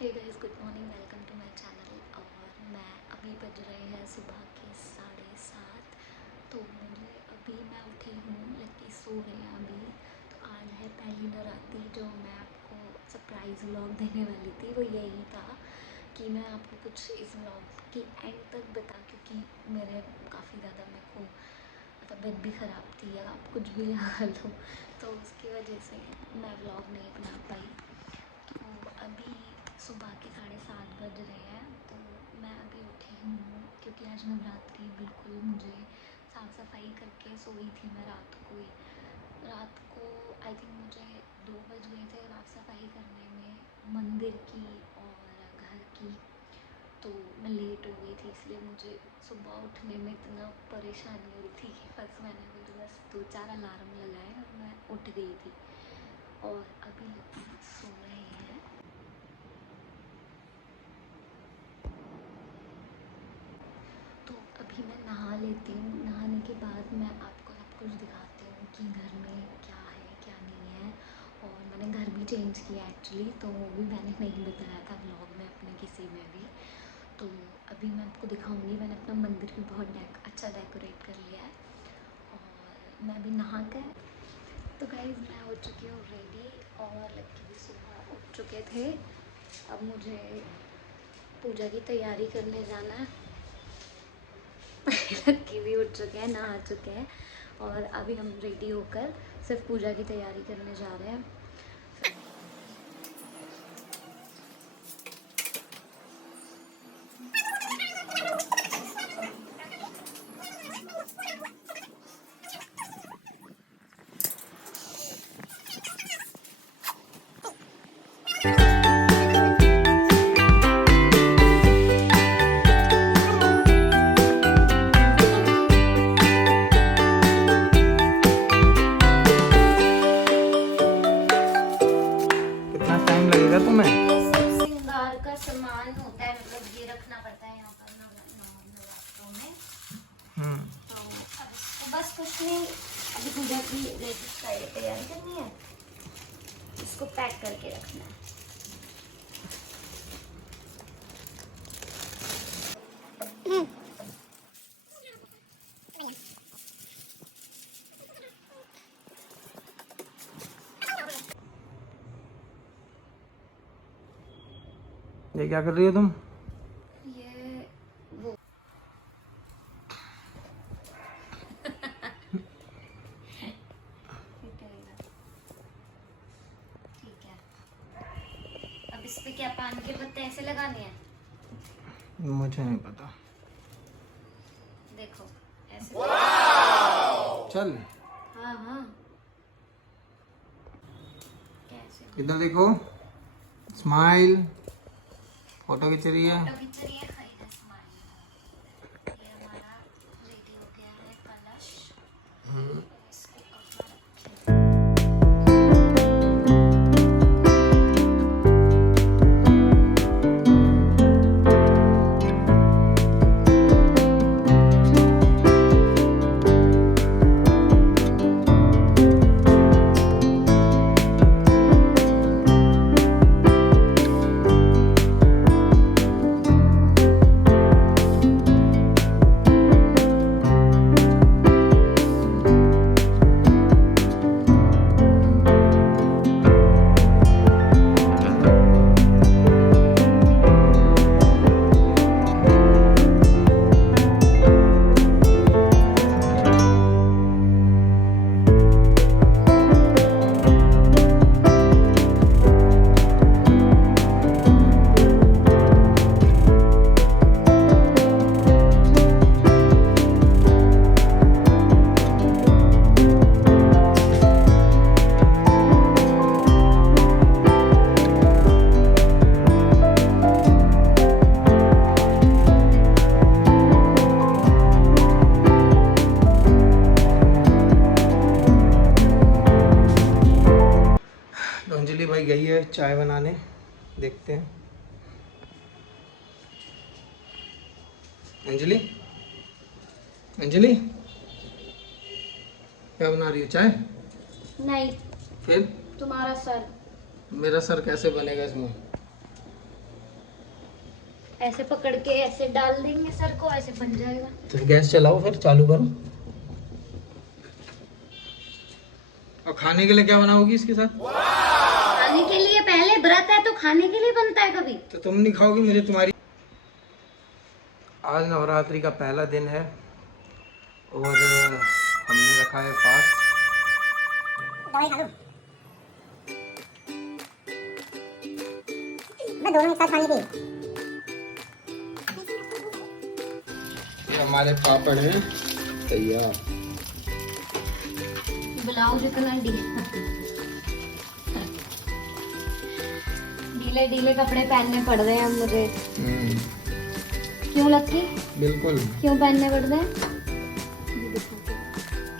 Hey guys, good morning, welcome to my channel. और मैं अभी बज रहे हैं सुबह के 7:30। तो मैं उठी हूँ, लकी सो गए हैं अभी। तो आज है पहली नवरात्रि। जो मैं आपको सरप्राइज़ व्लॉग देने वाली थी वो यही था कि मैं आपको कुछ इस व्लॉग की एंड तक बता, क्योंकि मेरे काफ़ी ज़्यादा मेरे को तबीयत भी ख़राब थी या आप कुछ भी लगा लो, तो उसकी वजह से मैं व्लॉग नहीं बना पाई। तो अभी सुबह के 7:30 बज रहे हैं। तो मैं अभी उठी हूँ क्योंकि आज नवरात्रि। बिल्कुल मुझे साफ़ सफाई करके सोई थी मैं रात को आई थिंक मुझे 2 बज गए थे साफ़ सफाई करने में, मंदिर की और घर की। तो मैं लेट हो गई थी, इसलिए मुझे सुबह उठने में इतना परेशानी हुई थी कि मैंने बस 2-4 अलार्म लगाए और मैं उठ गई थी। और अभी सो रहे हैं। तो अभी मैं नहा लेती हूँ। नहाने के बाद मैं आपको सब कुछ दिखाती हूँ कि घर में क्या है क्या नहीं है। और मैंने घर भी चेंज किया एक्चुअली, तो वो भी मैंने नहीं बताया था व्लॉग में अपने किसी में भी। तो अभी मैं आपको दिखाऊंगी। मैंने अपना मंदिर भी बहुत अच्छा डेकोरेट कर लिया है। और मैं अभी नहा कर, तो गाइज़ मैं हो चुकी हूँ रेडी। और लड़के भी सुबह उठ चुके थे। अब मुझे पूजा की तैयारी करने जाना है। लड़के भी उठ चुके हैं, नहा चुके हैं। और अभी हम रेडी होकर सिर्फ पूजा की तैयारी करने जा रहे हैं। कितना टाइम लगेगा तुम्हें? श्रृंगार का सामान होता है, मतलब ये रखना पड़ता है यहाँ पर नवरात्रों में। तो अब इसको बस कुछ नहीं, अभी पूजा की तैयारी करनी है, इसको पैक करके रखना है। ये क्या कर रही हो तुम? ये वो ठीक है। अब इस पे क्या पान के पत्ते ऐसे लगाने हैं? मुझे नहीं पता। देखो ऐसे। चल हाँ हाँ, कैसे इधर देखो, स्माइल। फोटो खींच रही है। फोटो खींच रही है। खरीदा सामान, ये हमारा रेडी हो गया है कलश। इसको कहाँ रखें? तो अंजलि भाई गई है चाय बनाने, देखते हैं। अंजलि, अंजलि क्या बना रही हो? चाय? नहीं, फिर तुम्हारा सर। मेरा सर कैसे बनेगा इसमें? ऐसे पकड़ के ऐसे डाल देंगे सर को, ऐसे बन जाएगा। तो गैस चलाओ, फिर चालू करो। और खाने के लिए क्या बनाओगी इसके साथ? खाने के लिए पहले व्रत है तो खाने के लिए बनता है कभी। तो तुम नहीं खाओगी, मुझे तुम्हारी। आज नवरात्रि का पहला दिन है और हमने रखा है फास्ट। दवाई खा लूं? मैं दोनों एक साथ खाने की। ये हमारे पापड़ हैं तैयार। ब्लाउज इतना ढीले ढीले कपड़े पहनने पड़ रहे हैं मुझे। क्यों लक्की? बिल्कुल। क्यों पहनने पड़ रहे हैं?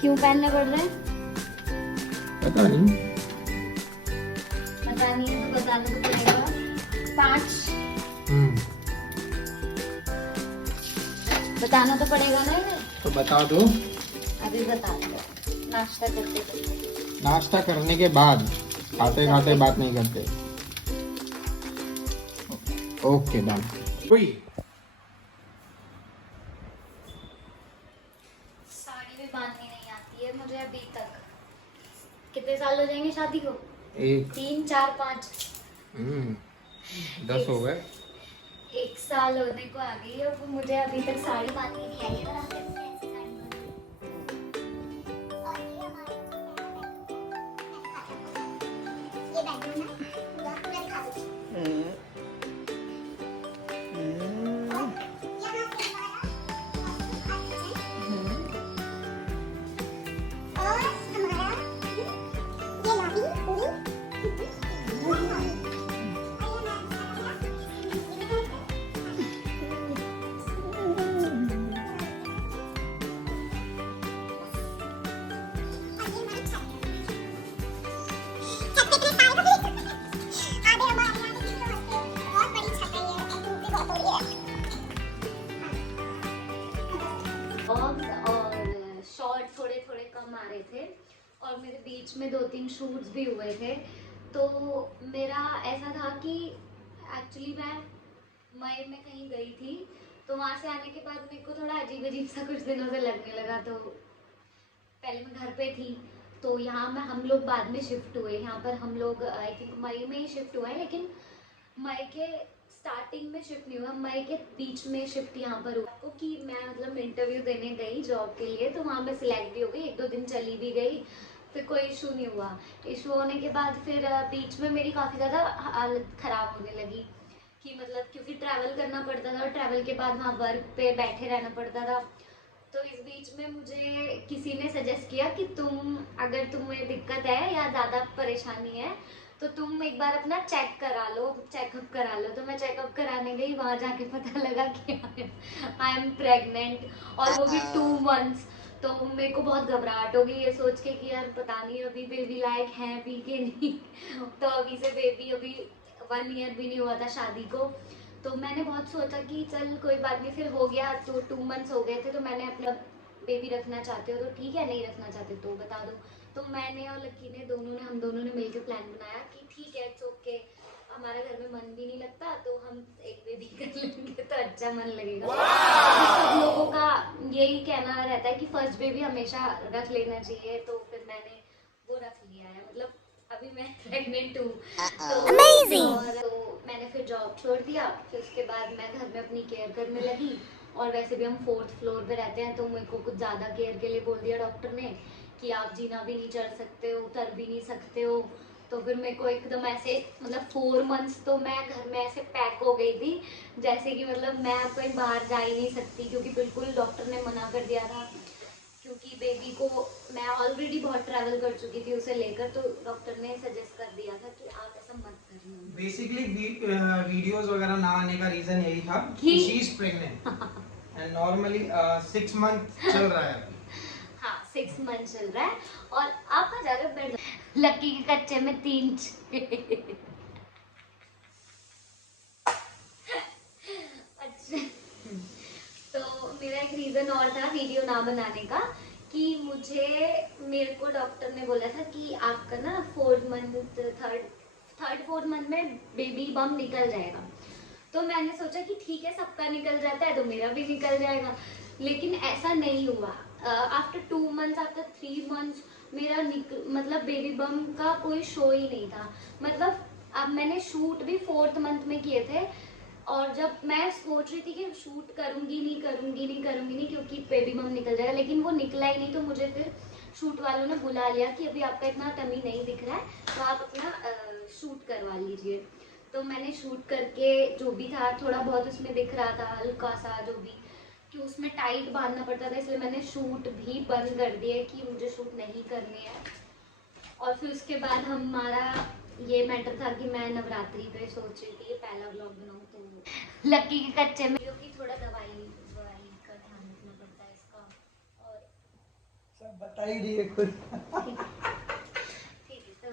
क्यों पहनने पड़ रहे हैं? पता नहीं। पता नहीं है तो बताना तो पड़ेगा। 5 बताना तो पड़ेगा ना इन्हें। तो बता दो। अभी बता दो, नाश्ता करते करते। नाश्ता करने के बाद, खाते खाते बात नहीं करते। Okay done. साड़ी भी बांधनी नहीं आती है मुझे अभी तक। कितने साल हो जाएंगे शादी को? 1 3 4 5 10 हो गए। 1 साल होने को आ गई और मुझे अभी तक साड़ी बांधनी नहीं आई है। और शॉर्ट थोड़े थोड़े कम आ रहे थे और मेरे बीच में 2-3 शूट्स भी हुए थे। तो मेरा ऐसा था कि एक्चुअली मैं मई में कहीं गई थी, तो वहाँ से आने के बाद मेरे को थोड़ा अजीब अजीब सा कुछ दिनों से लगने लगा। तो पहले मैं घर पे थी, तो यहाँ में हम लोग बाद में शिफ्ट हुए। यहाँ पर हम लोग आई थिंक मई में ही शिफ्ट हुआ है, लेकिन मई के स्टार्टिंग में शिफ्ट नहीं हुआ, मई के बीच में शिफ्ट यहाँ पर हुआ। आपको कि मैं मतलब इंटरव्यू देने गई जॉब के लिए, तो वहाँ मैं सिलेक्ट भी हो गई, 1-2 दिन चली भी गई, फिर कोई इशू नहीं हुआ। इशू होने के बाद फिर बीच में मेरी काफ़ी ज़्यादा हालत ख़राब होने लगी कि मतलब क्योंकि ट्रैवल करना पड़ता था और ट्रैवल के बाद वहाँ वर्क पे बैठे रहना पड़ता था। तो इस बीच में मुझे किसी ने सजेस्ट किया कि अगर तुम्हें दिक्कत है या ज़्यादा परेशानी है तो तुम एक बार अपना चेक करा लो, चेकअप करा लो। तो मैं चेकअप कराने गई, वहाँ जाके पता लगा कि आई एम प्रेग्नेंट, और वो भी 2 मंथ्स। तो मेरे को बहुत घबराहट हो गई ये सोच के कि यार पता नहीं अभी बेबी लायक है भी कि नहीं। तो अभी से बेबी अभी 1 ईयर भी नहीं हुआ था शादी को। तो मैंने बहुत सोचा कि चल कोई बात नहीं, फिर हो गया। तो 2 मंथ्स हो गए थे, तो मैंने अपना बेबी रखना चाहते हो तो ठीक है, नहीं रखना चाहते तो बता दो। तो मैंने और लक्की ने हम दोनों ने मिलकर प्लान बनाया कि ठीक है, इट्स ओके, हमारे घर में मन भी नहीं लगता तो हम एक बेबी कर लेंगे तो अच्छा मन लगेगा। सब लोगों का यही कहना रहता है कि फर्स्ट बेबी हमेशा रख लेना चाहिए, तो फिर मैंने वो रख लिया है। मतलब अभी मैं प्रेग्नेंट हूँ। तो मैंने फिर जॉब छोड़ दिया, फिर उसके बाद मैं घर में अपनी केयर करने लगी। और वैसे भी हम 4th फ्लोर पे रहते हैं, तो मेरे को कुछ ज़्यादा केयर के लिए बोल दिया डॉक्टर ने कि आप जीना भी नहीं चढ़ सकते हो, उतर भी नहीं सकते हो। तो फिर मेरे को एकदम ऐसे मतलब 4 मंथ्स तो मैं घर में ऐसे पैक हो गई थी, जैसे कि मतलब मैं कहीं बाहर जा ही नहीं सकती, क्योंकि बिल्कुल डॉक्टर ने मना कर दिया था। क्योंकि बेबी को मैं ऑलरेडी बहुत ट्रैवल कर चुकी थी उसे लेकर, तो डॉक्टर ने सजेस्ट कर दिया था कि आप ऐसा मत करिए। बेसिकली वीडियोस वगैरह ना आने का रीजन यही था कि she is pregnant and normally 6 month चल रहा है अभी। हाँ 6 मंथ चल रहा है। और आप आ जा रहे हो बैठ लक्की के कच्चे में 3 अच्छा। तो मेरा एक रीज़न और था वीडियो ना बनाने का कि मेरे को डॉक्टर ने बोला था कि आपका ना 4th month 3rd 4th month में बेबी बम निकल जाएगा। तो मैंने सोचा कि ठीक है, सबका निकल जाता है तो मेरा भी निकल जाएगा, लेकिन ऐसा नहीं हुआ। आफ्टर 2 मंथ्स, आफ्टर 3 मंथ्स मेरा मतलब बेबी बम का कोई शो ही नहीं था। मतलब अब मैंने शूट भी 4th मंथ में किए थे, और जब मैं सोच रही थी कि शूट करूंगी नहीं क्योंकि बेबी बम निकल जाएगा, लेकिन वो निकला ही नहीं। तो मुझे फिर शूट वालों ने बुला लिया कि अभी आपका इतना टमी नहीं दिख रहा है, तो आप अपना शूट करवा लीजिए। तो मैंने शूट करके जो भी था थोड़ा बहुत उसमें दिख रहा था, हल्का सा जो भी, कि उसमें टाइट बांधना पड़ता था, इसलिए मैंने शूट भी बंद कर दिए कि मुझे शूट नहीं करने हैं। और फिर उसके बाद हमारा ये मैटर था कि मैं नवरात्रि पे सोच रही थी पहला व्लॉग बनाऊं, तो लक्की के कच्चे में क्योंकि थोड़ा दवाई का ध्यान रखना पड़ता है इसका, और सब बता ही दिए खुद। ठीक है तो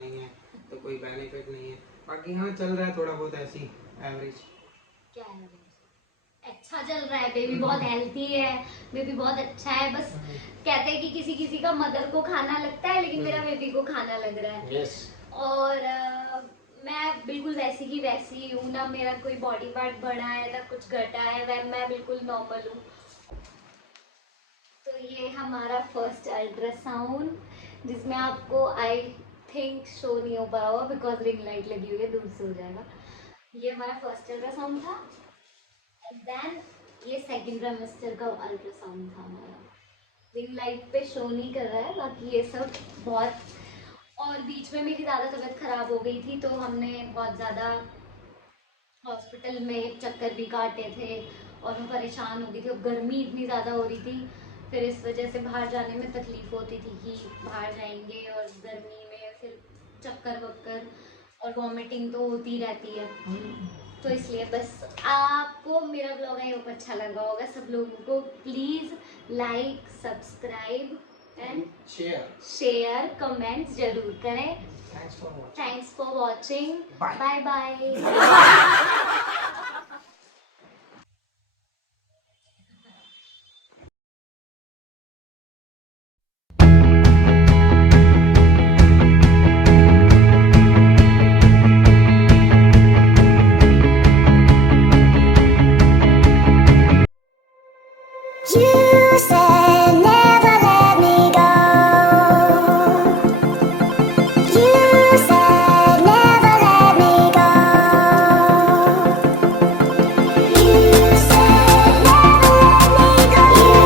नहीं है तो कोई बेनिफिट नहीं है, बाकी हाँ चल रहा है थोड़ा बहुत ऐसी एवरेज। क्या है, अच्छा चल रहा है। बेबी बहुत हेल्थी है, बेबी बहुत अच्छा है। बस कहते हैं कि किसी किसी का मदर को खाना लगता है, लेकिन मेरा बेबी को खाना लग रहा है। यस। और मैं बिल्कुल वैसी की वैसी हूँ ना, मेरा कोई बॉडी पार्ट बढ़ा है ना कुछ घटा है, मैं बिल्कुल नॉर्मल हूँ। तो ये हमारा फर्स्ट अल्ट्रासाउंड, जिसमें आपको आई थिंक शो नहीं हो पा होगा बिकॉज रिंग लाइट लगी हुई है, दूर से हो जाएगा। ये हमारा फर्स्ट अल्ट्रासाउंड था, एंड देन ये सेकंड ट्राइमेस्टर का अल्ट्रासाउंड था हमारा। रिंग लाइट पे शो नहीं कर रहा है, बाकी ये सब बहुत। और बीच में मेरी ज़्यादा तबीयत खराब हो गई थी, तो हमने बहुत ज़्यादा हॉस्पिटल में चक्कर भी काटे थे, और मैं परेशान हो गई थी। और गर्मी इतनी ज़्यादा हो रही थी, फिर इस वजह से बाहर जाने में तकलीफ होती थी कि बाहर जाएंगे और गर्मी में फिर चक्कर वक्कर और वॉमिटिंग तो होती रहती है। तो इसलिए बस आपको मेरा ब्लॉग आई होप अच्छा लगा होगा। सब लोगों को please like, subscribe and share, comments जरूर करें। Thanks for watching. Thanks for watching. Bye. Bye bye.